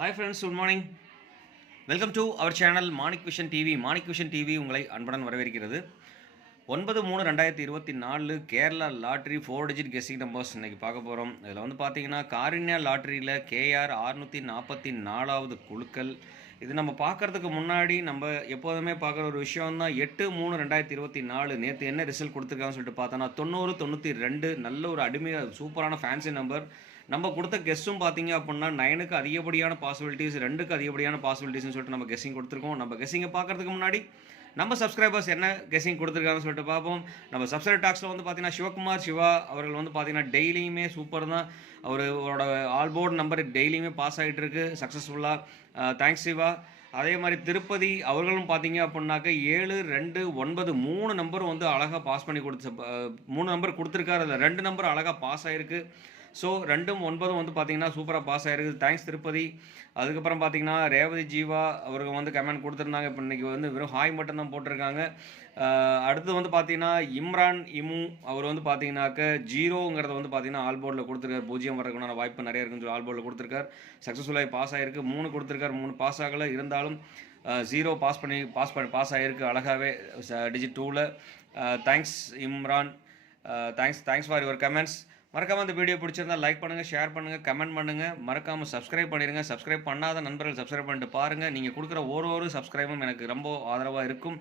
Hi friends, good morning. Welcome to our channel Manik vision TV. Manik vision TV உங்களை அன்புடன் வரவேற்கிறது. 9/3/2024 Kerala lottery 4 digit guessing numbers இன்றைக்கி பார்க்க போகிறோம். இதில் வந்து பார்த்தீங்கன்னா காருண்யா லாட்ரியில் கேஆர் 644வது குழுக்கள். இது நம்ம பார்க்குறதுக்கு முன்னாடி நம்ம எப்போதுமே பார்க்குற ஒரு விஷயம் தான். 8/3/2024 நேற்று என்ன ரிசல்ட் கொடுத்துருக்காங்கன்னு சொல்லிட்டு பார்த்தோன்னா 90 92 நல்ல ஒரு அடிமையாக சூப்பரான ஃபேன்சி நம்பர். நம்ம கொடுத்த கெஸ்ட்டும் பார்த்தீங்க அப்படின்னா 9க்கு அதிகப்படியான பாசிபிலிட்டிஸ், 2க்கு அதிகப்படியான பாசிபிலிட்டிஸ்னு சொல்லிட்டு நம்ம கெஸ்ஸிங் கொடுத்துருக்கோம். நம்ம கெஸ்ஸிங்கை பார்க்குறதுக்கு முன்னாடி நம்ம சப்ஸ்கிரைபர்ஸ் என்ன கெஸ்ஸிங் கொடுத்துருக்காங்கன்னு சொல்லிட்டு பார்ப்போம். நம்ம சப்ஸ்கிரைப் டாக்ஸில் வந்து பார்த்தீங்கன்னா சிவகுமார் சிவா அவர்கள் வந்து பார்த்தீங்கன்னா டெய்லியுமே சூப்பர் தான். அவரோட ஆல்போர்ட் நம்பர் டெய்லியுமே பாஸ் ஆகிட்டு இருக்கு சக்ஸஸ்ஃபுல்லாக. தேங்க்ஸ் சிவா. அதே மாதிரி திருப்பதி அவர்களும் பார்த்தீங்க அப்படின்னாக்க 7 2 9 3 நம்பரும் வந்து அழகாக பாஸ் பண்ணி 3 நம்பர் கொடுத்துருக்காரு. அதில் 2 நம்பர் அழகாக பாஸ் ஆகிருக்கு. ஸோ 2ம் 9ம் வந்து பார்த்தீங்கன்னா சூப்பராக பாஸ் ஆகிருக்குது. தேங்க்ஸ் திருப்பதி. அதுக்கப்புறம் பார்த்தீங்கன்னா ரேவதி ஜீவா அவர்கள் வந்து கமெண்ட் கொடுத்துருந்தாங்க. இப்போ இன்றைக்கி வந்து வெறும் ஹாய் மட்டும்தான் போட்டிருக்காங்க. அடுத்து வந்து பார்த்தீங்கன்னா இம்ரான் இமு அவர் வந்து பார்த்தீங்கன்னாக்க 0ங்கிறத வந்து பார்த்தீங்கன்னா ஆல்போர்டில் கொடுத்துருக்காரு. 0 வரதுக்குண்டான வாய்ப்பு நிறைய இருக்குன்னு சொல்லி ஆல்போர்டில் கொடுத்துருக்காரு. சக்ஸஸ்ஃபுல்லாக பாஸ் ஆகிருக்கு. 3 கொடுத்துருக்காரு, 3 பாஸ் ஆகலை. இருந்தாலும் 0 பாஸ் ஆகிருக்கு அழகாகவே டிஜிட் 2ல். Thanks Imran. Thanks for your comments. மறக்காமல் இந்த வீடியோ பிடிச்சிருந்தால் லைக் பண்ணுங்கள், ஷேர் பண்ணுங்கள், கமெண்ட் பண்ணுங்கள். மறக்காமல் சப்ஸ்கிரைப் பண்ணிடுங்க. சப்ஸ்கிரைப் பண்ணாத நண்பர்கள் சப்ஸ்கிரைப் பண்ணிட்டு பாருங்கள். நீங்கள் கொடுக்குற ஒரு சப்ஸ்கிரைபும் எனக்கு ரொம்ப ஆதரவாக இருக்கும்,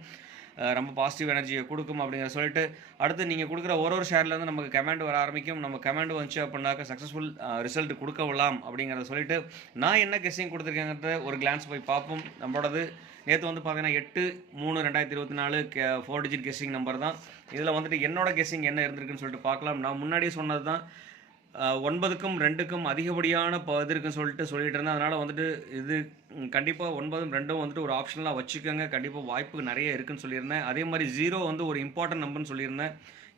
ரொம்ப பாசிட்டிவ் எனர்ஜியை கொடுக்கும் அப்படிங்கிற சொல்லிட்டு அடுத்து நீங்கள் கொடுக்குற ஒரு ஷேர்லேருந்து நமக்கு கமெண்ட் வர ஆரம்பிக்கும். நம்ம கமெண்ட் வந்துச்சு அப்படின்னாக்க சக்ஸஸ்ஃபுல் ரிசல்ட் கொடுக்க விடலாம் அப்படிங்கிறத சொல்லிட்டு நான் என்ன கெஸ்ஸிங் கொடுத்துருக்கேங்கிறத ஒரு கிளான்ஸ் போய் பார்ப்போம். நம்மளோடது நேற்று வந்து பார்த்தீங்கன்னா 8/3/2024 4 டிஜிட் கெஸ்ஸிங் நம்பர் தான். இதில் வந்துட்டு என்னோட கெஸ்ஸிங் என்ன இருந்திருக்குன்னு சொல்லிட்டு பார்க்கலாம். நான் முன்னாடியே சொன்னது தான் 9க்கும் 2க்கும் அதிகப்படியான இது இருக்குன்னு சொல்லிட்டு இருந்தேன். அதனால் வந்துட்டு இது கண்டிப்பாக 9ம் 2ம் வந்துட்டு ஒரு ஆப்ஷனலாக வச்சுக்கோங்க. கண்டிப்பாக வாய்ப்பு நிறைய இருக்குன்னு சொல்லியிருந்தேன். அதே மாதிரி 0 வந்து ஒரு இம்பார்ட்டன்ட் நம்பர்னு சொல்லியிருந்தேன்.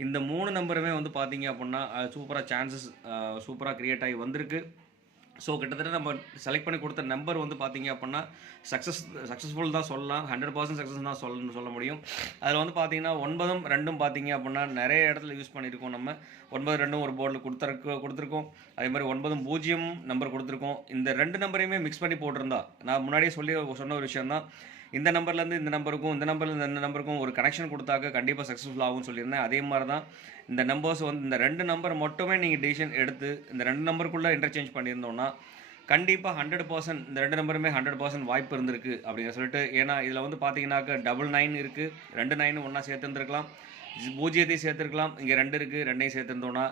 இந்த 3 நம்பருமே வந்து பார்த்தீங்க அப்படின்னா சூப்பராக சான்சஸ் சூப்பராக க்ரியேட் ஆகி வந்திருக்கு. ஸோ கிட்டத்தட்ட நம்ம செலக்ட் பண்ணி கொடுத்த நம்பர் வந்து பார்த்தீங்க அப்படின்னா சக்ஸஸ்ஃபுல் தான் சொல்லலாம். 100% சக்ஸஸ் தான் சொல்ல முடியும். அதில் வந்து பார்த்தீங்கன்னா 9ம் 2ம் பார்த்தீங்க அப்படின்னா நிறைய இடத்துல யூஸ் பண்ணியிருக்கோம். நம்ம 9 2ம் ஒரு போர்டில் கொடுத்துருக்கோம். அதே மாதிரி 9 0 நம்பர் கொடுத்துருக்கோம். இந்த 2 நம்பரையுமே மிக்ஸ் பண்ணி போட்டிருந்தா நான் முன்னாடியே சொன்ன ஒரு விஷயம் தான். இந்த நம்பர்லேருந்து இந்த நம்பருக்கும் இந்த நம்பர்லேருந்து இந்த நம்பருக்கும் ஒரு கனெக்ஷன் கொடுத்தாக்க கண்டிப்பாக சக்ஸஸ்ஃபுல் ஆகும்னு சொல்லியிருந்தேன். அதே மாதிரி தான் இந்த நம்பர்ஸ் வந்து இந்த 2 நம்பர் மட்டுமே நீங்கள் டிசிஷன் எடுத்து இந்த 2 நம்பருக்குள்ளே இன்டர்சேஞ்ச் பண்ணியிருந்தோன்னா கண்டிப்பாக 100% இந்த 2 நம்பருமே 100% வாய்ப்பு இருந்திருக்கு அப்படிங்கிற சொல்லிட்டு. ஏன்னா இதில் வந்து பார்த்தீங்கன்னாக்க 99 இருக்குது, 2 9 ஒன்றா சேர்த்துருந்துருக்கலாம், 0 சேர்த்துருக்கலாம். இங்கே 2 இருக்குது, 2ஐயும் சேர்த்துருந்தோன்னா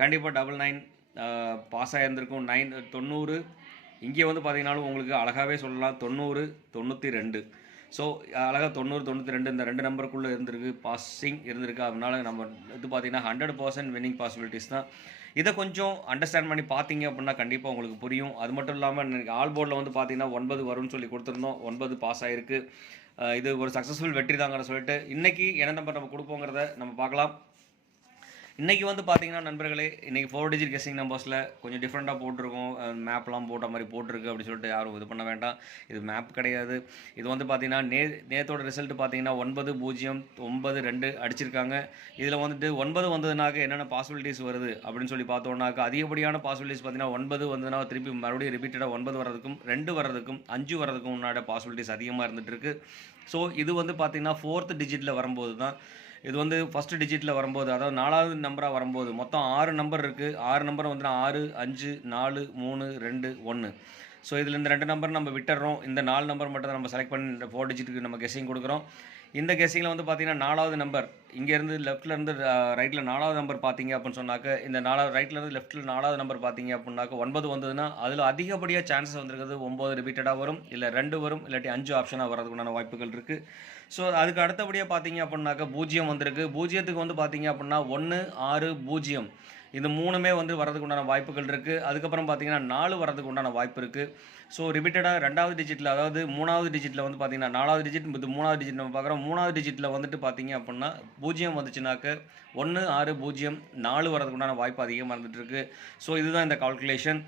கண்டிப்பாக 99 பாஸ் ஆகியிருந்திருக்கும். 90 இங்கே வந்து பார்த்தீங்கன்னாலும் உங்களுக்கு அழகாகவே சொல்லலாம் 90 92. ஸோ அழகாக 90 92 இந்த 2 நம்பருக்குள்ளே பாசிங் இருந்திருக்கு. அதனால நம்ம இது பார்த்தீங்கன்னா 100% வின்னிங் பாசிபிலிட்டிஸ் தான். இதை கொஞ்சம் அண்டர்ஸ்டாண்ட் பண்ணி பார்த்தீங்க அப்படின்னா கண்டிப்பாக உங்களுக்கு புரியும். அது மட்டும் இல்லாமல் ஆல் போர்டில் வந்து பார்த்தீங்கன்னா 9 வரும்னு சொல்லி கொடுத்துருந்தோம். 9 பாஸ் ஆகிருக்கு. இது ஒரு சக்ஸஸ்ஃபுல் வெற்றி தாங்கிற சொல்லிட்டு இன்றைக்கி என்ன நம்பர் நம்ம கொடுப்போங்கிறத நம்ம பார்க்கலாம். இன்றைக்கி வந்து பார்த்தீங்கன்னா நண்பர்களே, இன்றைக்கி 4 டிஜிட் கெஸ்ஸிங் நம்பர்ஸில் கொஞ்சம் டிஃப்ரெண்ட்டாக போட்டிருக்கோம். மேப்லாம் போட்ட மாதிரி போட்டிருக்கு அப்படின்னு சொல்லிட்டு யாரும் இது பண்ண வேண்டாம். இது மேப் கிடையாது. இது வந்து பார்த்தீங்கன்னா நேத்தோட ரிசல்ட் பார்த்தீங்கன்னா 9 0 9 2 அடிச்சிருக்காங்க. இதில் வந்துட்டு 9 வந்ததுனாக்க என்னென்ன பாசிபிலிட்டிஸ் வருது அப்படின்னு சொல்லி பார்த்தோம்னாக்க அதிகப்படியான பாசிபிலிட்டிஸ் பார்த்தீங்கன்னா 9 வந்ததுனா திருப்பி மறுபடியும் ரிப்பீட்டடாக 9 வர்றதுக்கும் 2 வர்றதுக்கும் 5 வர்றதுக்கும் முன்னாடி பாசிபிலிட்டிஸ் அதிகமாக இருந்துகிட்ருக்கு. ஸோ இது வந்து பார்த்தீங்கன்னா 4th டிஜிட்டில் வரும்போது தான் இது வந்து ஃபஸ்ட்டு டிஜிட்டில் வரும்போது, அதாவது 4வது நம்பராக வரும்போது மொத்தம் 6 நம்பர் இருக்குது. 6 நம்பர் வந்து 6 5 4 3 2 1. ஸோ இதில் இந்த 2 நம்பர் நம்ம விட்டுறோம். இந்த 4 நம்பர் மட்டும் தான் நம்ம செலக்ட் பண்ணி இந்த 4 டிஜிட்டுக்கு நம்ம கெஸ்ஸிங் கொடுக்குறோம். இந்த கெஸ்ஸிங்கில் வந்து பார்த்தீங்கன்னா 4வது நம்பர் இங்கேருந்து லெஃப்ட்லேருந்து ரைட்டில் 4வது நம்பர் பார்த்தீங்க அப்படின்னு சொன்னாக்க இந்த 4வது ரைட்லேருந்து லெஃப்ட்டில் 4வது நம்பர் பார்த்தீங்க அப்படின்னாக்க 9 வந்ததுன்னா அதில் அதிகப்படியாக சான்சஸ் வந்துருக்குது. 9 ரிப்பீட்டடாக வரும், இல்லை 2 வரும், இல்லாட்டி 5 ஆப்ஷனாக வரதுக்குண்டான வாய்ப்புகள் இருக்குது. ஸோ அதுக்கு அடுத்தபடியாக பார்த்தீங்க அப்படின்னாக்க 0 வந்திருக்கு. 0க்கு வந்து பார்த்தீங்க அப்படின்னா 1 6 0 இந்த 3மே வந்து வரதுக்கு உண்டான வாய்ப்புகள் இருக்குது. அதுக்கப்புறம் பார்த்தீங்கன்னா 4 வரதுக்கு உண்டான வாய்ப்பு இருக்குது. ஸோ ரிப்பீட்டடாக 2வது டிஜிட்டில், அதாவது 3வது டிஜிட்டில் வந்து பார்த்தீங்கன்னா 4வது டிஜிட் இது 3வது டிஜிட் நம்ம பார்க்குறோம். 3வது டிஜிட்டில் வந்துட்டு பார்த்தீங்க அப்படின்னா 0 வந்துச்சுனாக்க 1 6 0 4 வரதுக்கு உண்டான வாய்ப்பு அதிகமாக இருந்துகிட்ருக்கு. ஸோ இதுதான் இந்த கால்குலேஷன்.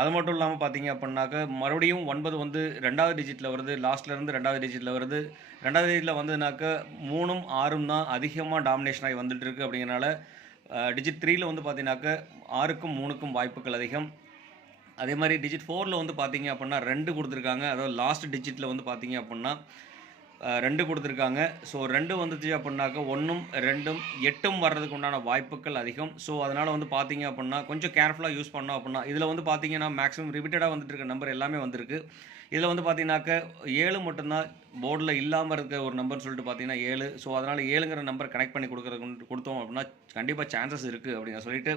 அது மட்டும் இல்லாமல் பார்த்தீங்க அப்படின்னாக்க மறுபடியும் 9 வந்து 2வது டிஜிட்டில் வருது. லாஸ்ட்லேருந்து 2வது டிஜிட்டில் வருது. 2வது டிஜிட்டில் வந்ததுனாக்க 3ம் 6ம் தான் அதிகமாக டாமினேஷன் ஆகி வந்துட்டுருக்கு. அப்படிங்கிறனால டிஜிட் 3ல் வந்து பார்த்தீங்கன்னாக்க 6க்கும் 3க்கும் வாய்ப்புகள் அதிகம். அதே மாதிரி டிஜிட் 4ல் வந்து பார்த்தீங்க அப்படின்னா 2 கொடுத்துருக்காங்க. அதாவது லாஸ்ட் டிஜிட்டில் வந்து பார்த்தீங்க அப்படின்னா 2 கொடுத்துருக்காங்க. ஸோ 2 வந்துச்சு அப்படின்னாக்க 1ம் 2ம் 8ம் வர்றதுக்கு உண்டான வாய்ப்புகள் அதிகம். ஸோ அதனால் வந்து பார்த்தீங்க அப்படின்னா கொஞ்சம் கேர்ஃபுல்லாக யூஸ் பண்ணோம் அப்படின்னா இதில் வந்து பார்த்தீங்கன்னா மேக்ஸிமம் ரிப்பீட்டடாக வந்துட்டு இருக்க நம்பர் எல்லாமே வந்திருக்கு. இதில் வந்து பார்த்தீங்கன்னாக்க 7 மட்டும்தான் போர்டில் இல்லாமல் இருக்க ஒரு நம்பர்னு சொல்லிட்டு பார்த்தீங்கன்னா 7. ஸோ அதனால் 7ங்கிற நம்பர் கனெக்ட் பண்ணி கொடுத்தோம் அப்படின்னா கண்டிப்பாக சான்சஸ் இருக்குது அப்படின்னு சொல்லிட்டு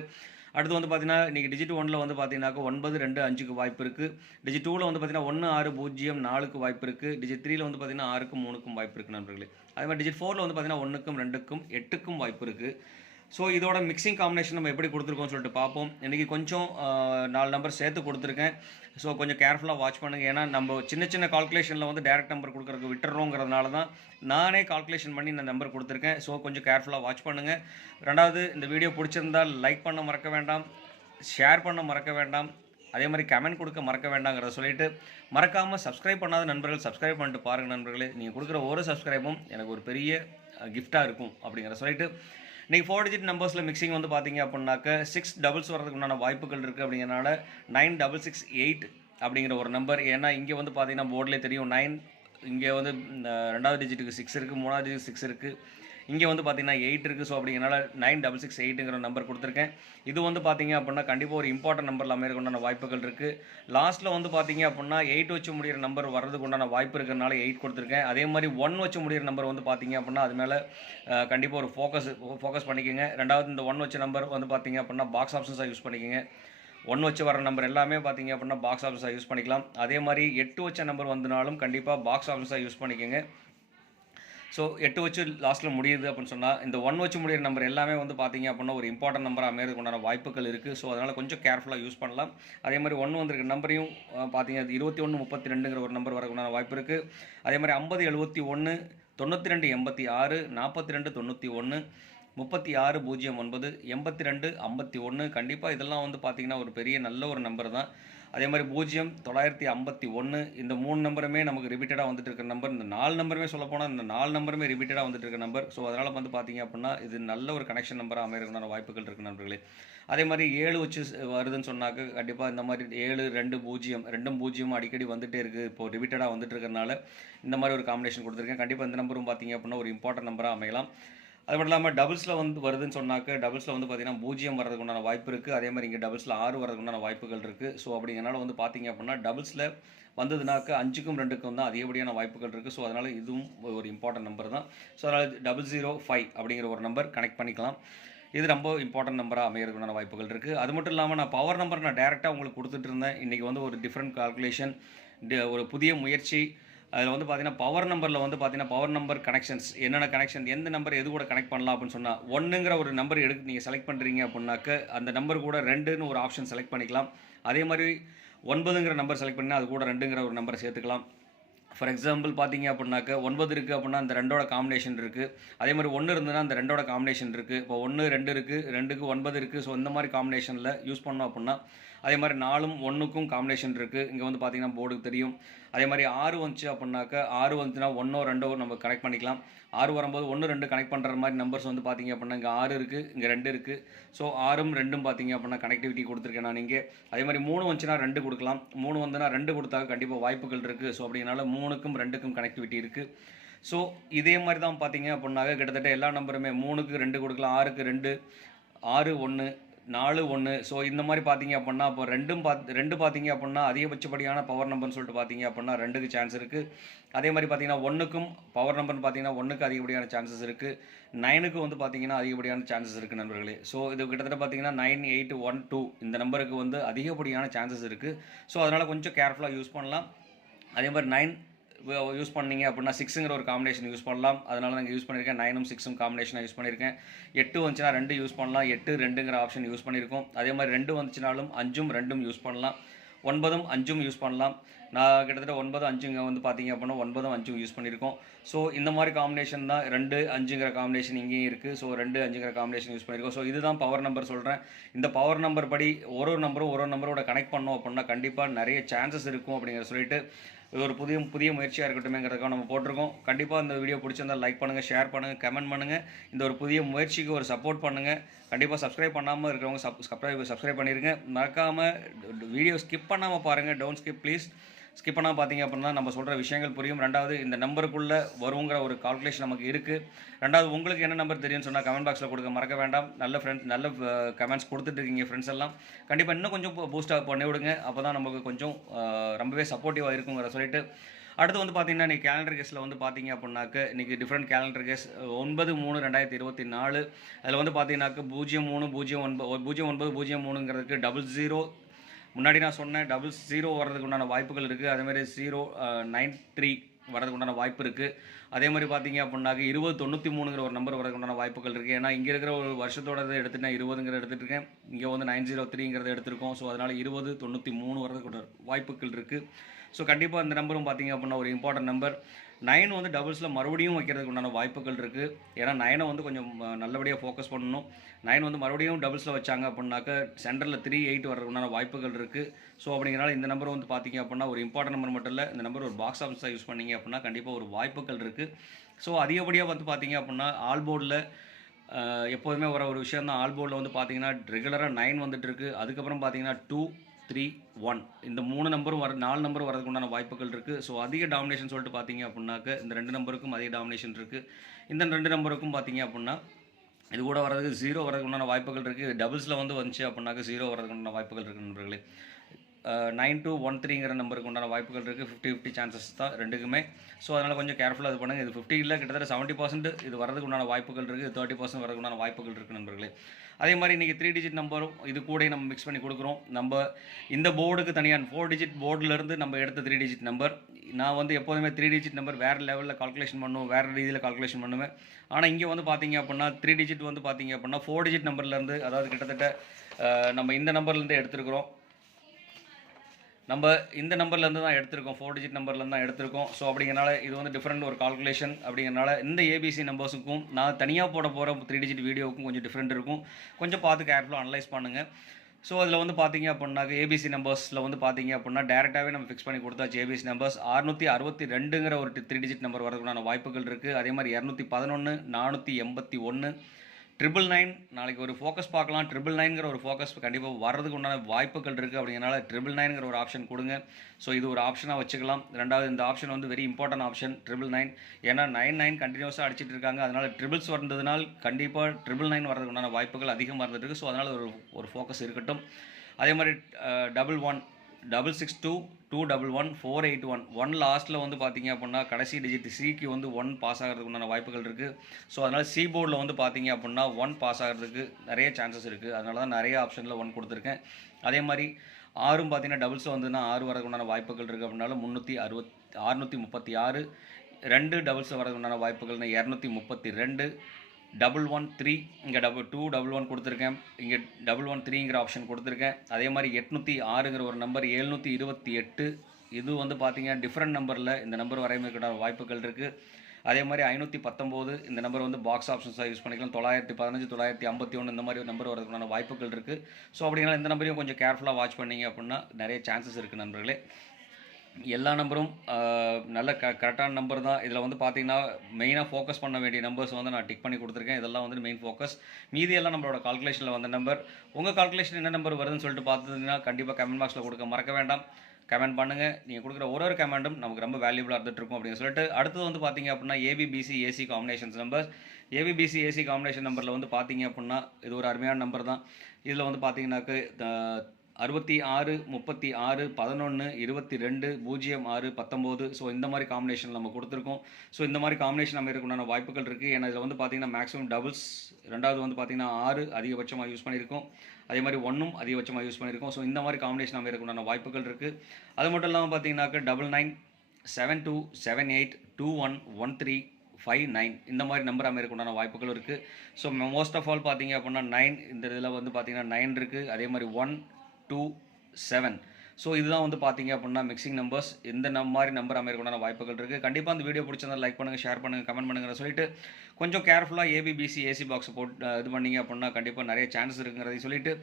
அடுத்து வந்து பார்த்தீங்கன்னா இன்றைக்கி டிஜிட் 1ல் வந்து பார்த்தீங்கன்னாக்க 9, 2, 5க்கு வாய்ப்பு இருக்குது. டிஜிட் 2ல் வந்து பார்த்தீங்கன்னா 1, 6, 0, 4க்கு வாய்ப்பு இருக்குது. டிஜிட் 3ல் வந்து பார்த்தீங்கன்னா 6க்கும் 3க்கும் வாய்ப்பு இருக்குது நண்பர்களே. அதே மாதிரி டிஜிட் 4ல் வந்து பார்த்தீங்கன்னா 1க்கும் 2க்கும் 8க்கும் வாய்ப்பு இருக்குது. ஸோ இதோட மிக்சிங் காம்பினேஷன் நம்ம எப்படி கொடுத்துருக்கோம்னு சொல்லிட்டு பார்ப்போம். இன்றைக்கி கொஞ்சம் 4 நம்பர் சேர்த்து கொடுத்துருக்கேன். ஸோ கொஞ்சம் கேர்ஃபுல்லாக வாட்ச் பண்ணுங்கள். ஏன்னா நம்ம சின்ன சின்ன கால்குலேஷனில் வந்து டேரக்ட் நம்பர் கொடுக்குறதுக்கு விட்டுறோங்கிறதுனால தான் நானே கால்குலேஷன் பண்ணி இந்த நம்பர் கொடுத்துருக்கேன். ஸோ கொஞ்சம் கேர்ஃபுல்லாக வாட்ச் பண்ணுங்கள். ரெண்டாவது, இந்த வீடியோ பிடிச்சிருந்தால் லைக் பண்ண மறக்க வேண்டாம், ஷேர் பண்ண மறக்க வேண்டாம், அதே மாதிரி கமெண்ட் கொடுக்க மறக்க வேண்டாங்கிறத சொல்லிவிட்டு மறக்காமல் சப்ஸ்கிரைப் பண்ணாத நண்பர்கள் சப்ஸ்கிரைப் பண்ணிட்டு பாருங்கள் நண்பர்களே. நீங்கள் கொடுக்குற ஒரு சப்ஸ்கிரைபும் எனக்கு ஒரு பெரிய கிஃப்டாக இருக்கும் அப்படிங்கிற சொல்லிட்டு இன்றைக்கி 4 டிஜிட் நம்பர்ஸில் மிக்சிங் வந்து பார்த்தீங்க அப்படின்னாக்க 6 டபுள்ஸ் வரதுக்கு உண்டான வாய்ப்புகள் இருக்குது. அப்படிங்கிறனால 9668 அப்படிங்கிற ஒரு நம்பர். ஏன்னா இங்கே வந்து பார்த்தீங்கன்னா போர்டிலே தெரியும் 9, இங்கே வந்து 2வது டிஜிட்டுக்கு 6 இருக்குது, 3வது டிஜிட் 6 இருக்குது, இங்கே வந்து பார்த்தீங்கன்னா 8 இருக்குது. ஸோ அப்படிங்கிறனால 9668ங்கிற நம்பர் கொடுத்துருக்கேன். இது வந்து பார்த்தீங்க அப்படின்னா கண்டிப்பாக ஒரு இம்பார்ட்டன்ட் நம்பரில் அமையறதுக்கு உண்டான வாய்ப்புகள் இருக்குது. லாஸ்ட்டில் வந்து பார்த்தீங்க அப்படின்னா 8 வச்சு முடிகிற நம்பர் வர்றதுக்கு உண்டான வாய்ப்பு இருக்கிறனால 8 கொடுத்துருக்கேன். அதே மாதிரி 1 வச்சு முடிகிற நம்பர் வந்து பார்த்தீங்க அப்படின்னா அது மேலே கண்டிப்பாக ஒரு ஃபோக்கஸ் பண்ணிக்கோங்க. ரெண்டாவது, இந்த 1 வச்ச நம்பர் வந்து பார்த்தீங்க அப்படின்னா பாக்ஸ் ஆப்ஷன்ஸாக யூஸ் பண்ணிக்கோங்க. 1 வச்சு வர நம்பர் எல்லாமே பார்த்தீங்க அப்படின்னா பாக்ஸ் ஆப்ஷன்ஸாக யூஸ் பண்ணிக்கலாம். அதே மாதிரி 8 வச்ச நம்பர் வந்தனாலும் கண்டிப்பாக பாக்ஸ் ஆப்ஷன்ஸாக யூஸ் பண்ணிக்கோங்க. ஸோ 8 வச்சு லாஸ்ட்டில் முடியுது அப்படின்னு சொன்னால் இந்த 1 வச்சு முடிகிற நம்பர் எல்லாமே வந்து பார்த்தீங்க அப்படின்னா ஒரு இம்பார்ட்டன்ட் நம்பராக அமையறதுக்கு உண்டான வாய்ப்புகள் இருக்குது. ஸோ அதனால் கொஞ்சம் கேர்ஃபுல்லாக யூஸ் பண்ணலாம். அதே மாதிரி 1 வந்திருக்க நம்பரையும் பார்த்தீங்க 2132ங்கிற ஒரு நம்பர் வரக்குண்டான வாய்ப்பு இருக்குது. அதே மாதிரி 5071, 9286, 4291, 3609, 8251 கண்டிப்பாக இதெல்லாம் வந்து பார்த்திங்கன்னா ஒரு பெரிய நல்ல ஒரு நம்பர் தான். அதே மாதிரி 0951 இந்த 3 நம்பருமே நமக்கு ரிப்பீட்டடாக வந்துட்டு இருக்க நம்பர். இந்த 4 நம்பருமே சொல்லப்போனால் இந்த 4 நம்பருமே ரிப்பீட்டடாக வந்துட்டு இருக்க நம்பர். ஸோ அதனால் வந்து பார்த்திங்க அப்படின்னா இது நல்ல ஒரு கனெக்ஷன் நம்பராக அமைகிறதுக்கான வாய்ப்புகள் இருக்குது நண்பர்களே. அதே மாதிரி 7 வச்சு வருதுன்னு சொன்னாக்க கண்டிப்பாக இந்த மாதிரி 7, 2, 0 2ம் 0 அடிக்கடி வந்துகிட்டே இருக்குது. இப்போது ரிப்பீட்டடாக வந்துட்டு இருக்கிறனால இந்த மாதிரி ஒரு காம்பினேஷன் கொடுத்துருக்கேன். கண்டிப்பாக இந்த நம்பரும் பார்த்திங்க அப்படின்னா ஒரு இம்பார்ட்டன்ட் நம்பராக அமையலாம். அது மட்டும் இல்லாமல் டபுள்ஸில் வந்து வருதுன்னு சொன்னாக்க டபுள்ஸில் வந்து பார்த்திங்கன்னா 0 வரதுக்கு உண்டான வாய்ப்பு இருக்குது. அதே மாதிரி இங்கே டபுள்ஸில் 6 வரதுக்கு உண்டான வாய்ப்புகள் இருக்குது. ஸோ அப்படிங்கிறனால வந்து பார்த்திங்க அப்படின்னா டபுள்ஸில் வந்ததுனாக்க 5க்கும் 2க்கும் தான் அதிகப்படியான வாய்ப்புகள் இருக்குது. ஸோ அதனால் இதுவும் ஒரு இம்பார்ட்டன்ட் நம்பர் தான். ஸோ அதனால் 005 அப்படிங்கிற ஒரு நம்பர் கனெக்ட் பண்ணிக்கலாம். இது ரொம்ப இம்பார்ட்டன்ட் நம்பராக அமைகிறதுக்கான வாய்ப்புகள் இருக்குது. அது மட்டும் இல்லாமல் நான் பவர் நம்பர் நான் டேரெக்டாக உங்களுக்கு கொடுத்துட்டு இருந்தேன். இன்றைக்கி வந்து ஒரு டிஃப்ரெண்ட் கால்குலேஷன், ஒரு புதிய முயற்சி. அதில் வந்து பார்த்தீங்கன்னா பவர் நம்பரில் வந்து பார்த்தீங்கன்னா பவர் நம்பர் கனெக்ஷன்ஸ் என்னென்ன கனெக்ஷன், எந்த நம்பர் எது கூட கனெக்ட் பண்ணலாம் அப்படின்னு சொன்னால் 1ங்கிற ஒரு நம்பர் நீங்கள் செலக்ட் பண்ணுறீங்க அப்படின்னாக்க அந்த நம்பர் கூட 2ன்னு ஒரு ஆப்ஷன் செலக்ட் பண்ணிக்கலாம். அதே மாதிரி 9ங்கிற நம்பர் செலக்ட் பண்ணால் அது கூட 2ங்கிற ஒரு நம்பரை சேர்த்துக்கலாம். ஃபார் எக்ஸாம்பிள் பார்த்தீங்க அப்படின்னாக்க 9 இருக்குது அப்படின்னா அந்த 2ஓட காம்பினேஷன் இருக்குது. அதே மாதிரி 1 இருந்ததுன்னா அந்த 2ஓட காம்பினேஷன் இருக்குது. இப்போ 1, 2 இருக்குது, 2க்கு 9 இருக்குது. ஸோ இந்த மாதிரி காம்பினேஷனில் யூஸ் பண்ணோம் அப்படின்னா அதே மாதிரி 4ம் 1க்கும் காம்பினேஷன் இருக்குது. இங்கே வந்து பார்த்திங்கன்னா போர்டுக்கு தெரியும். அதே மாதிரி 6 வந்துச்சு அப்படின்னாக்க 6 வந்துச்சுன்னா 1ஓ 2ஓ நம்ம கனெக்ட் பண்ணிக்கலாம். 6 வரும்போது 1, 2 கனெக்ட் பண்ணுற மாதிரி நம்பர்ஸ் வந்து பார்த்திங்க அப்படின்னா இங்கே 6 இருக்குது, இங்கே 2 இருக்குது. ஸோ 6ம் 2ம் பார்த்திங்க அப்படின்னா கனெக்டிவிட்டி கொடுத்துருக்கேன் நான் இங்கே. அதே மாதிரி 3 வந்துச்சுன்னா 2 கொடுக்கலாம். 3 வந்துன்னா 2 கொடுத்தா கண்டிப்பாக வாய்ப்புகள் இருக்குது. ஸோ அப்படினால 3க்கும் 2க்கும் கனெக்டிவிட்டி இருக்குது. ஸோ இதே மாதிரி தான் பார்த்திங்க அப்படின்னாக்க கிட்டத்தட்ட எல்லா நம்பருமே 3க்கு 2 கொடுக்கலாம், 6க்கு 2, 6, 1, 4, 1. ஸோ இந்த மாதிரி பார்த்தீங்க அப்படின்னா அப்போ 2 பார்த்தீங்க அப்படின்னா அதிகபட்சப்படியான பவர் நம்பர்னு சொல்லிட்டு பார்த்தீங்க அப்படின்னா 2க்கு சான்ஸ் இருக்குது. அதே மாதிரி பார்த்தீங்கன்னா 1க்கும் பவர் நம்பர்னு பார்த்தீங்கன்னா 1க்கு அதிகப்படியான சான்சஸ் இருக்குது. 9க்கு வந்து பார்த்தீங்கன்னா அதிகப்படியான சான்சஸ் இருக்குது நண்பர்களே. ஸோ இது கிட்டத்தட்ட பார்த்தீங்கன்னா 9, 8, 1, 2 இந்த நம்பருக்கு வந்து அதிகப்படியான சான்சஸ் இருக்குது. ஸோ அதனால் கொஞ்சம் கேர்ஃபுல்லாக யூஸ் பண்ணலாம். அதே மாதிரி 9 யூஸ் பண்ணிங்க அப்படின்னா 6ங்கிற ஒரு காம்பினேஷன் யூஸ் பண்ணலாம். அதனால் நான் யூஸ் பண்ணியிருக்கேன். 9ம் 6ம் காம்பினேஷனாக யூஸ் பண்ணியிருக்கேன். 8 வந்துச்சுன்னா 2 யூஸ் பண்ணலாம். 8, 2ங்கிற ஆப்ஷன் யூஸ் பண்ணியிருக்கோம். அதே மாதிரி 2 வந்துச்சுனாலும் 5ம் 2ம் யூஸ் பண்ணலாம். 9ம் 5ம் யூஸ் பண்ணலாம். நான் கிட்டத்தட்ட 9, 5ங்க வந்து பார்த்தீங்க அப்படின்னா 9ம் 5ம் யூஸ் பண்ணியிருக்கோம். ஸோ இந்த மாதிரி காம்பினேஷன் தான் 2, 5ங்கிற காம்பினேஷன் இங்கேயும் இருக்குது. ஸோ 2, 5ங்கிற காம்பினேஷன் யூஸ் பண்ணியிருக்கோம். ஸோ இதுதான் பவர் நம்பர் சொல்கிறேன். இந்த பவர் நம்பர் படி ஒரு நம்பரோட கனெக்ட் பண்ணோம் அப்படின்னா கண்டிப்பாக நிறைய சான்சஸ் இருக்கும் அப்படிங்கிற சொல்லிட்டு இது ஒரு புதிய முயற்சியாக இருக்கட்டுமேங்கிறதுக்காக நம்ம போட்டிருக்கோம். கண்டிப்பாக இந்த வீடியோ பிடிச்சிருந்தால் லைக் பண்ணுங்கள், ஷேர் பண்ணுங்கள், கமெண்ட் பண்ணுங்கள். இந்த ஒரு புதிய முயற்சிக்கு ஒரு சப்போர்ட் பண்ணுங்கள். கண்டிப்பாக சப்ஸ்கிரைப் பண்ணாமல் இருக்கிறவங்க சப்ஸ்கிரைப் பண்ணிடுங்க. மறக்காமல் வீடியோ ஸ்கிப் பண்ணாமல் பாருங்கள். Don't skip please. ஸ்கிப் பண்ணால் பார்த்தீங்க அப்படின்னா நம்ம சொல்கிற விஷயங்கள் புரியும். ரெண்டாவது, இந்த நம்பருக்குள்ளே வருங்கிற ஒரு கால்குலேஷன் நமக்கு இருக்குது. ரெண்டாவது, உங்களுக்கு என்ன நம்பர் தெரியும்னு சொன்னால் கமெண்ட் பாக்ஸில் கொடுக்க மறக்க வேண்டாம். நல்ல கமெண்ட்ஸ் கொடுத்துட்ருக்கீங்க ஃப்ரெண்ட்ஸ் எல்லாம். கண்டிப்பாக இன்னும் கொஞ்சம் பூஸ்டாக பண்ணி விடுங்க. அப்போ தான் நமக்கு கொஞ்சம் ரொம்பவே சப்போர்ட்டிவாக இருக்குங்கிற சொல்லிட்டு, அடுத்து வந்து பார்த்தீங்கன்னா இன்றைக்கி கேலண்டர் கெஸ்ட்டில் வந்து பார்த்தீங்க அப்படின்னாக்க இன்றைக்கி டிஃப்ரெண்ட் கேலண்டர் கெஸ் 9/3/2024. அதில் வந்து பார்த்தீங்கன்னாக்க 09/03ங்கிறதுக்கு 00 முன்னாடி நான் சொன்னேன் 00 வர்றதுக்கு உண்டான வாய்ப்புகள் இருக்குது. அதேமாதிரி 093 வரதுக்கு உண்டான வாய்ப்பு இருக்குது. அதே மாதிரி பார்த்தீங்க அப்படின்னாக்க 2093ங்கிற ஒரு நம்பர் வரதுக்கு உண்டான வாய்ப்புகள் இருக்குது. ஏன்னா இங்கே இருக்கிற ஒரு வருஷத்தோடது எடுத்துட்டேன், 20ங்கிறத எடுத்துகிட்டு இருக்கேன். இங்கே வந்து 903ங்கிறத எடுத்திருக்கோம். ஸோ அதனால் 2093 வரதுக்கு வாய்ப்புகள் இருக்குது. ஸோ கண்டிப்பாக இந்த நம்பரும் பார்த்தீங்க அப்படின்னா ஒரு இம்பார்ட்டன்ட் நம்பர். 9 வந்து டபுள்ஸில் மறுபடியும் வைக்கிறதுக்கு உண்டான வாய்ப்புகள் இருக்குது. ஏன்னா 9 வந்து கொஞ்சம் நல்லபடியாக ஃபோக்கஸ் பண்ணணும். 9 வந்து மறுபடியும் டபுள்ஸில் வச்சாங்க அப்படின்னாக்க சென்டரில் 38 வர்றதுக்கு உண்டான வாய்ப்புகள் இருக்குது. ஸோ அப்படிங்கிறனால இந்த நம்பர் வந்து பார்த்தீங்க அப்படின்னா ஒரு இம்பார்ட்டன்ட் நம்பர் மட்டும் இல்லை, இந்த நம்பர் ஒரு பாக்ஸ் ஆஃபீஸாக யூஸ் பண்ணிங்க அப்படின்னா கண்டிப்பாக ஒரு வாய்ப்புகள் இருக்குது. ஸோ அதிகப்படியாக வந்து பார்த்தீங்க அப்படின்னா ஆல் போர்டில் எப்போதுமே வர ஒரு விஷயம் தான். ஆல் போர்டில் வந்து பார்த்தீங்கன்னா ரெகுலராக 9 வந்துட்டுருக்கு. அதுக்கப்புறம் பார்த்தீங்கன்னா 2, 3, 1 இந்த 3 நம்பரும் 4 நம்பரும் வரதுக்கு உண்டான வாய்ப்புகள் இருக்குது. ஸோ அதிக டாமினேஷன் சொல்லிட்டு பார்த்தீங்க அப்படின்னாக்க இந்த 2 நம்பருக்கும் அதிக டாமினேஷன் இருக்குது. இந்த 2 நம்பருக்கும் பார்த்தீங்க அப்படின்னா இது கூட வரதுக்கு 0 வரதுக்கு உண்டான வாய்ப்புகள் இருக்குது. இது டபுள்ஸில் வந்து வந்துச்சு அப்படின்னாக்க 0 வரதுக்கு உண்டான வாய்ப்புகள் இருக்குது நண்பர்களே. 9213ங்கிற நம்பருக்கு உண்டான வாய்ப்புகள் இருக்குது. 50-50 சான்சஸ் தான் ரெண்டுக்குமே. ஸோ அதனால் கொஞ்சம் கேர்ஃபுல்லாக இது பண்ணுங்கள். இது 50 இல்லை, கிட்டத்தட்ட 70% இது வரதுக்கு உண்டான வாய்ப்புகள் இருக்குது. 30% வரதுக்கு உண்டான வாய்ப்புகள் இருக்குது நண்பர்களே. அதே மாதிரி இன்றைக்கி 3 டிஜிட் நம்பரும் இது கூட நம்ம மிக்ஸ் பண்ணி கொடுக்குறோம். நம்ம இந்த போர்டுக்கு தனியாக 4 டிஜிட் போர்டிலேருந்து நம்ம எடுத்த 3 டிஜிட் நம்பர். நான் வந்து எப்போதுமே 3 டிஜிட் நம்பர் வேறு லெவலில் கால்குலேஷன் பண்ணுவோம், வேறு ரீதியில் கால்குலேஷன் பண்ணுவேன். ஆனால் இங்கே வந்து பார்த்தீங்க அப்படின்னா 3 டிஜிட் வந்து பார்த்தீங்க அப்படின்னா 4 டிஜிட் நம்பர்லேருந்து, அதாவது கிட்டத்தட்ட நம்ம இந்த நம்பர்லேருந்து எடுத்துருக்குறோம். நம்ம இந்த நம்பர்லேருந்து தான் எடுத்திருக்கோம், 4 டிஜிட் நம்பர்லேருந்து தான் எடுத்திருக்கோம். ஸோ அப்படிங்கிறனால இது வந்து டிஃப்ரெண்ட் ஒரு கால்குலேஷன். அப்படிங்கிறனால இந்த ஏபிசி நம்பர்ஸுக்கும் நான் தனியாக போட போகிற 3 டிஜிட் வீடியோவுக்கும் கொஞ்சம் டிஃப்ரெண்ட் இருக்கும். கொஞ்சம் பார்த்து கேர்ஃபுல்லாக அனலைஸ் பண்ணுங்கள். ஸோ அதில் வந்து பார்த்தீங்க அப்படின்னாக்க ஏபிசி நம்பர்ஸில் வந்து பார்த்தீங்க அப்படின்னா டேரெக்டாகவே நம்ம ஃபிக்ஸ் பண்ணி கொடுத்தாச்சு. ஏபிசி நம்பர்ஸ் 662ங்கிற ஒரு 3 டிஜிட் நம்பர் வரதுக்குண்டான வாய்ப்புகள் இருக்குது. அதே மாதிரி 211, 481, 999 நாளைக்கு ஒரு ஃபோக்கஸ் பார்க்கலாம். 999ங்கிற ஒரு ஃபோக்கஸ் கண்டிப்பாக வர்றதுக்கு உண்டான வாய்ப்புகள் இருக்குது. அப்படிங்கிறனால 999ங்கிற ஒரு ஆப்ஷன் கொடுங்க. ஸோ இது ஒரு ஆப்ஷனாக வச்சுக்கலாம். ரெண்டாவது, இந்த ஆப்ஷன் வந்து வெரி இம்பார்ட்டன்ட் ஆப்ஷன் 999. ஏன்னா 99 கண்டினியூஸாக அடிச்சிட்டு இருக்காங்க. அதனால் ட்ரிபிள்ஸ் வந்ததுனால் கண்டிப்பாக 999 வர்றதுக்கு உண்டான வாய்ப்புகள் அதிகமாக இருந்துருக்கு. ஸோ அதனால் ஒரு ஃபோக்கஸ் இருக்கட்டும். அதே மாதிரி 11, 662, 211, 481, 1 லாஸ்ட்டில் வந்து பார்த்தீங்க அப்படின்னா கடைசி டிஜிட் சிக்கு வந்து 1 பாஸ் ஆகிறதுக்கு உண்டான வாய்ப்புகள் இருக்குது. ஸோ அதனால் சி போர்டில் வந்து பார்த்தீங்க அப்படின்னா 1 பாஸ் ஆகிறதுக்கு நிறைய சான்சஸ் இருக்குது. அதனால தான் நிறைய ஆப்ஷனில் 1 கொடுத்துருக்கேன். அதே மாதிரி 6 பார்த்தீங்கன்னா டபுள்ஸ் வந்துன்னா 6 வரதுக்கு உண்டான வாய்ப்புகள் இருக்குது. அப்படின்னால 636, 2 டபுள்ஸ் வரதுக்கு உண்டான வாய்ப்புகள்னா 232, 113, இங்கே 211 கொடுத்துருக்கேன். இங்கே 113ங்கிற ஆப்ஷன் கொடுத்துருக்கேன். அதே மாதிரி 806ங்கிற ஒரு நம்பர், 728, இது வந்து பார்த்தீங்கன்னா டிஃப்ரெண்ட் நம்பரில் இந்த நம்பர் வரையமைக்கிற வாய்ப்புகள் இருக்குது. அதே மாதிரி 519 இந்த நம்பர் வந்து பாக்ஸ் ஆப்ஷன்ஸாக யூஸ் பண்ணிக்கலாம். 915, 951 இந்த மாதிரி ஒரு நம்பர் வரதுக்கான வாய்ப்புகள் இருக்குது. ஸோ அப்படின்னா இந்த நம்பரையும் கொஞ்சம் கேர்ஃபுல்லாக வாட்ச் பண்ணிங்க அப்படின்னா நிறைய சான்சஸ் இருக்குது நண்பர்களே. எல்லா நம்பரும் நல்ல கரெக்டான நம்பர் தான். இதில் வந்து பார்த்தீங்கன்னா மெயினாக ஃபோக்கஸ் பண்ண வேண்டிய நம்பர்ஸ் வந்து நான் டிக் பண்ணி கொடுத்துருக்கேன். இதெல்லாம் வந்து மெயின் ஃபோக்கஸ். மீதியெல்லாம் நம்மளோட கால்குலேஷனில் வந்த நம்பர். உங்கள் கால்குலேஷன் என்ன நம்பர் வருதுன்னு சொல்லிட்டு பார்த்தீங்கன்னா கண்டிப்பாக கமெண்ட் பாக்ஸில் கொடுக்க மறக்க வேண்டாம். கமெண்ட் பண்ணுங்கள். நீங்கள் கொடுக்குற ஒரு கமெண்ட்டும் நமக்கு ரொம்ப வேல்யூபிளாக இருந்துகிட்ருக்கும் அப்படின்னு சொல்லிட்டு, அடுத்தது வந்து பார்த்தீங்க அப்படின்னா ABBC AC combinations number. ABBC AC combination நம்பரில் வந்து பார்த்தீங்க அப்படின்னா இது ஒரு அருமையான நம்பர் தான். இதில் வந்து பார்த்தீங்கன்னாக்கு 66, 36, 11, 22, 06, 19. ஸோ இந்த மாதிரி காம்பினேஷன் நம்ம கொடுத்துருக்கோம். ஸோ இந்த மாதிரி காம்பினேஷன் நம்ம இருக்கணும்னா வாய்ப்புகள் இருக்குது. ஏன்னா இதில் வந்து பார்த்தீங்கன்னா மேக்ஸிமம் டபுள்ஸ், ரெண்டாவது வந்து பார்த்தீங்கன்னா 6 அதிகபட்சமாக யூஸ் பண்ணியிருக்கோம். அதே மாதிரி 1ம் அதிகபட்சமாக யூஸ் பண்ணியிருக்கோம். ஸோ இந்த மாதிரி காம்பினேஷன் நம்ம இருக்கணும்னா வாய்ப்புகள் இருக்குது. அது மட்டும் இல்லாமல் பார்த்தீங்கன்னாக்க 99, 72, 78, 21, 13, 59 இந்த மாதிரி நம்பர் அமையறதுக்குண்டான வாய்ப்புகள் இருக்குது. ஸோ மோஸ்ட் ஆஃப் ஆல் பார்த்தீங்க அப்படின்னா 9 இந்த இதில் வந்து பார்த்தீங்கன்னா 9 இருக்குது. அதே மாதிரி 1, 2, 7. ஸோ இதுதான் வந்து பார்த்தீங்க அப்படின்னா மிக்சிங் நம்பர்ஸ். இந்த மாதிரி நம்பர் அமையறதுக்குண்டான வாய்ப்புகள் இருக்குது. கண்டிப்பாக அந்த வீடியோ பிடிச்சிருந்தா லைக் பண்ணுங்கள், ஷேர் பண்ணுங்கள், கமெண்ட் பண்ணுங்கிற சொல்லிட்டு கொஞ்சம் கேர்ஃபுல்லாக ஏபிபிசி ஏசி பாக்ஸ் போட்டு இது பண்ணிங்க அப்படின்னா கண்டிப்பாக நிறைய சான்சஸ் இருக்குங்கிறதையும் சொல்லிட்டு,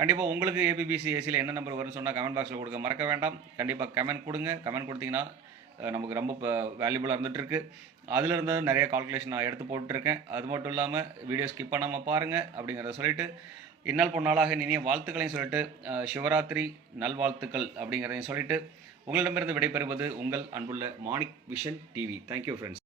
கண்டிப்பாக உங்களுக்கு ஏபிபிசி ஏசியில் என்ன நம்பர் வரும்னு சொன்னால் கமெண்ட் பாக்ஸில் கொடுக்க மறக்க வேண்டாம். கண்டிப்பாக கமெண்ட் கொடுங்க. கமெண்ட் கொடுத்தீங்கன்னா நமக்கு ரொம்ப வேல்யூபுளாக இருந்துகிட்ருக்கு. அதில் இருந்து நிறைய கால்குலேஷன் நான் எடுத்து போட்டுருக்கேன். அது மட்டும் இல்லாமல் வீடியோ ஸ்கிப் பண்ணாமல் பாருங்கள் அப்படிங்கிறத சொல்லிவிட்டு, இந்நாள் பொன்னாளாக இனிய வாழ்த்துக்களையும் சொல்லிட்டு, சிவராத்திரி நல்வாழ்த்துக்கள் அப்படிங்கிறதையும் சொல்லிவிட்டு, உங்களிடமிருந்து விடைபெறுவது உங்கள் அன்புள்ள Manik vision TV. Thank you friends.